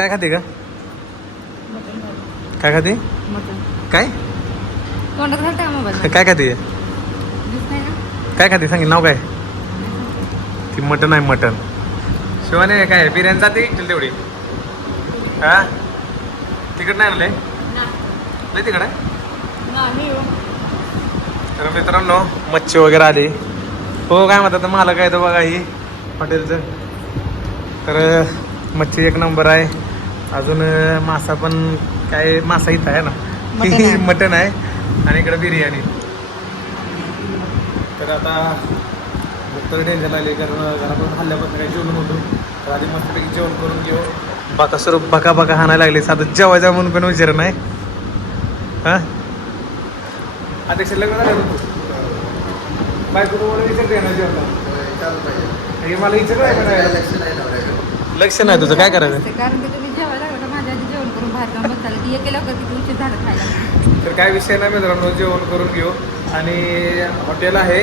काय खाते का? काय खाते? काय? काय खाते? काय खाते? सांगेल नाव काय? ती मटन आहे मटन शिवाने काय बिर्याणी जाते चल तेवढी? हा? तिकड नाही आणले नाही तिकड आहे? तर मित्रांनो मच्छी वगैरे आली. हो काय म्हणतात मला काय तर बघा ही हॉटेलचं. तर मच्छी एक नंबर आहे. अजून मासा पण काय मासा इथं आहे ना? मटण आहे. मटन आहे. आणि इकडे बिर्याणी. तर आता तर टेन्शन आले कारण घरापासून हल्ल्यापासून काही जेवण होतो तर आधी मस्तपैकी जेवण करून घेऊ. बाका सर्व बका बका हाणायला लागले. साधं जेवायचा म्हणून पण विचार नाही. हा? अध्यक्ष लग्न झालं होतं. बायको तुम्हाला विचारते ना जेवण हे मला विचार आहे का नाही लक्ष नाही तुझं. काय करायचं असते, कारण की तुम्ही जेवायला लागलं तर माझ्या आधी जेवण करून बाहेर जाऊन बसताला की एक लवकर किती उशीर झालं खायला तर काय विषय नाही मित्रांनो जेवण करून घेऊ. आणि हॉटेल आहे.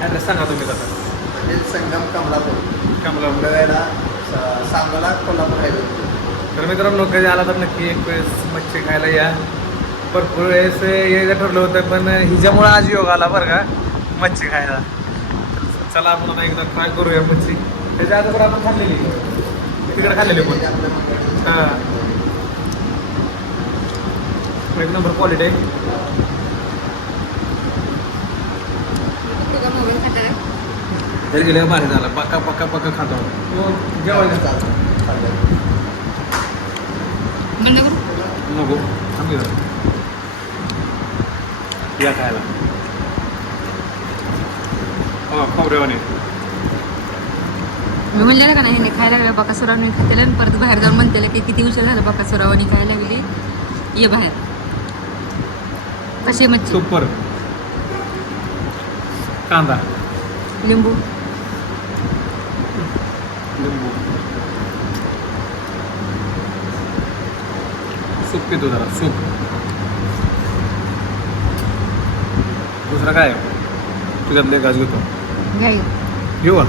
ॲड्रेस सांगा तुम्ही तसा हॉटेल संगम कमलापूर. कमला मंगळवेढा सांगोला कोल्हापूर हायवे. तर मित्रांनो कधी आला तर नक्की एक वेळेस मच्छी खायला या. भरपूर वेळेस यायचं ठरलं होतं पण हिच्यामुळं आज योग आला बरं का मच्छी खायला. चला आपण आता एकदा ट्राय करूया मच्छी. त्याच्या अगोदर आपण खाल्लेली. तिकडे खाल्लेली पण. आपल्या हां एक नंबर क्वालिटी आहे. तरी गेले भारी झाला. पक्का पक्का पक्का खातो. तो जेवायला नको. थांब या खायला. हो खोबरेवाने मी म्हणलेलं का नाही खायला लागलं बकासुरावणी खातेला आणि परत बाहेर जाऊन म्हणतेला की किती उशीर झालं बकासुरावणी खायला लागली. ये बाहेर. कशी मच्छी? सुपर. कांदा. लिंबू. लिंबू. सूप पितो जरा सूप. दुसरं काय? तुझ्यातले गाज घेतो. घेऊ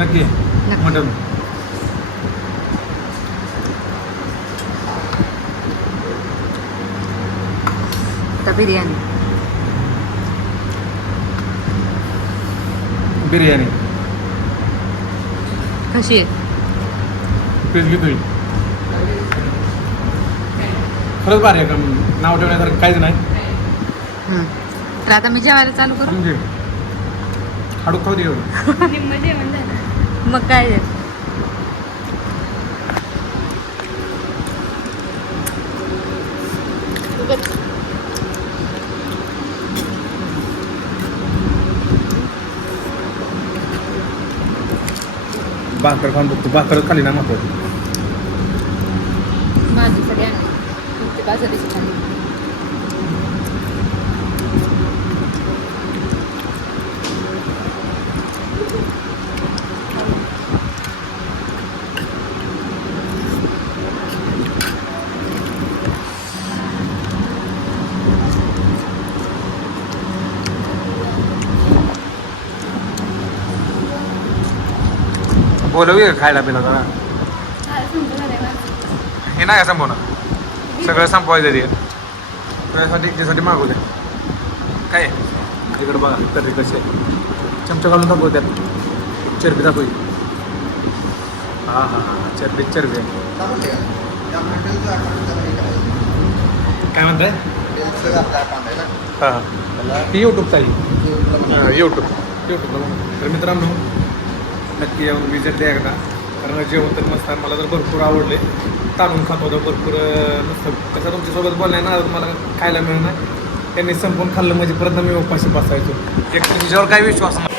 नक्की. मटन. आता बिर्याणी. बिर्याणी. कशी आहे? पीस घेतोय खरंच भारी आहे का? नाव ठेवण्यासारखं काहीच नाही. तर आता मी जेवायला चालू करू? म्हणजे हाडू खाऊ दे मग काय भाकर खाऊन बघतो भाकरच खाली ना महत्वाची माझी सगळी आणली नुसती बाजारीची खाल्ली बोलवूया खायला पिला जरा? हे नाही का संपवणार? सगळं संपवायचं ते. त्यासाठी त्यासाठी मागवू द्या काय? तिकडं बघा तरी कसे चमचा घालून दाखवू त्यात. चरबी दाखवू हा हा हा. चरबी चरबी. आहे. काय म्हणताय? हां त्याला ही यूट्यूबचा यूट्यूब यूट्यूबला तर मित्रांनो नक्की येऊन विजिट द्या एकदा. कारण जेवण तर मस्त आहे. मला तर भरपूर आवडले. ताणून खात होतं भरपूर मस्त. कसं तुमच्यासोबत बोलणार ना मला खायला मिळणार. त्यांनी संपून खाल्लं म्हणजे परत मी उपाशी बसायचो. एक तुमच्यावर काही विश्वास नाही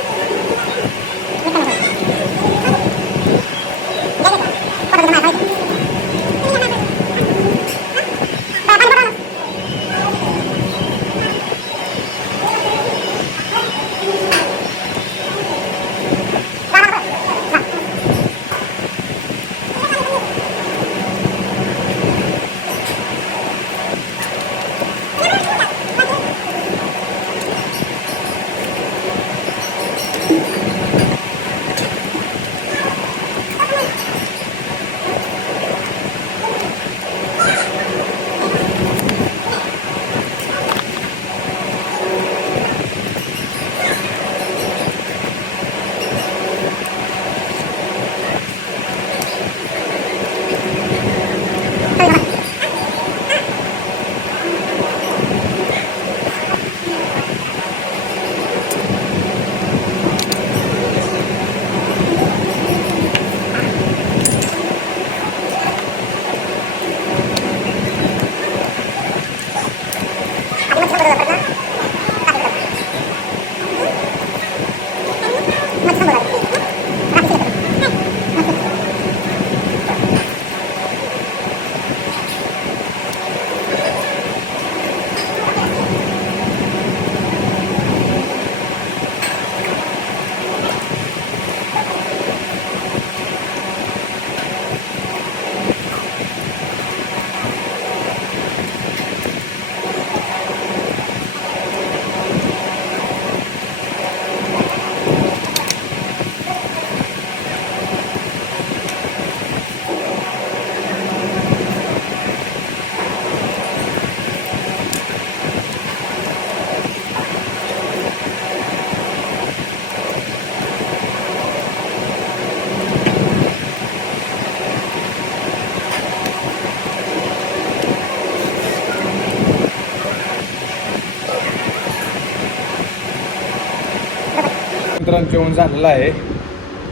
लंच जेवण झालेलं आहे.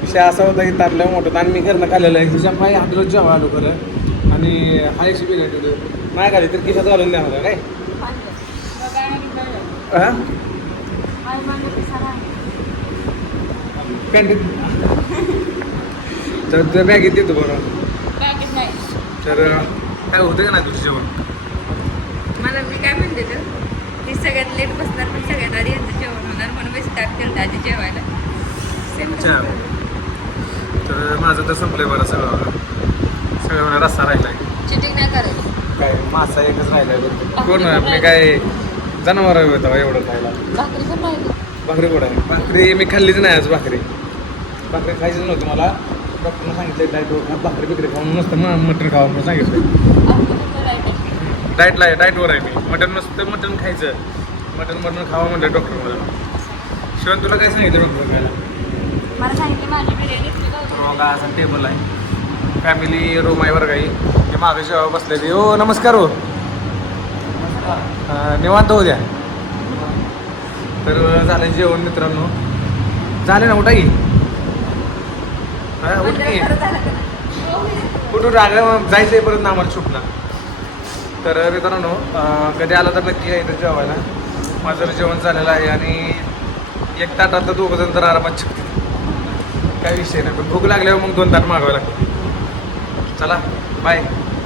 विषय असा होता की तारल्या मोठं आणि मी घरनं खाल्लेलं आहे. हिच्या पाय हॉटेलच जेव्हा आलो खरं. आणि हा एकशे बिर्याणी नाही खाली तर किशात घालून द्या मला काय? हा? तर त्या बॅगेत देतो बरं. तर काय होतं का नाही तुझं जेवण? मला मी काय म्हणते तर ती सगळ्यात लेट बसणार पण सगळ्यात आधी यांचं जेवण. होणार म्हणून मी स्टार्ट केलं आधी जेवायला. तर माझं तर संपलंय बरं सगळं. सगळं रस्ता राहिलाय. चिटिंग नाही करायची. काय मासा एकच राहिलाय फक्त. कोण मी काय जनावर होता एवढं खायला. भाकरी पण राहिली. भाकरी आहे? भाकरी मी खाल्लीच नाही आज भाकरी. भाकरी खायचीच नव्हती मला. डॉक्टरनं सांगितलं डाएट भाकरी बिकरी खाऊन नसतं मग मटण खावं म्हणून सांगितलं आपलं. डाएटला आहे डाएटवर आहे मी. मटण नसतं मटण खायचं. मटण मटण खावं म्हणलं डॉक्टर मला शिवाय तुला काय सांगितलं डॉक्टर मला सांगितलं माझी बिर्याणी असा टेबल आहे. फॅमिली रूम आहे बरं काही. ते मागे जेव्हा बसलेली. हो. नमस्कार. हो निवांत होऊ द्या. तर झालं जेवण मित्रांनो. झाले ना उठा की. हा, उठ की? कुठून राग जायचंय परत ना आम्हाला सुटला तर मित्रांनो कधी आला तर नक्की इथं जेवायला. माझं जेवण झालेलं आहे आणि एक ताट तर दोघं जण तर आरामात शिकतील. काही विषय नाही. पण भूक लागल्यावर मग दोन ताट मागावं लागतं चला बाय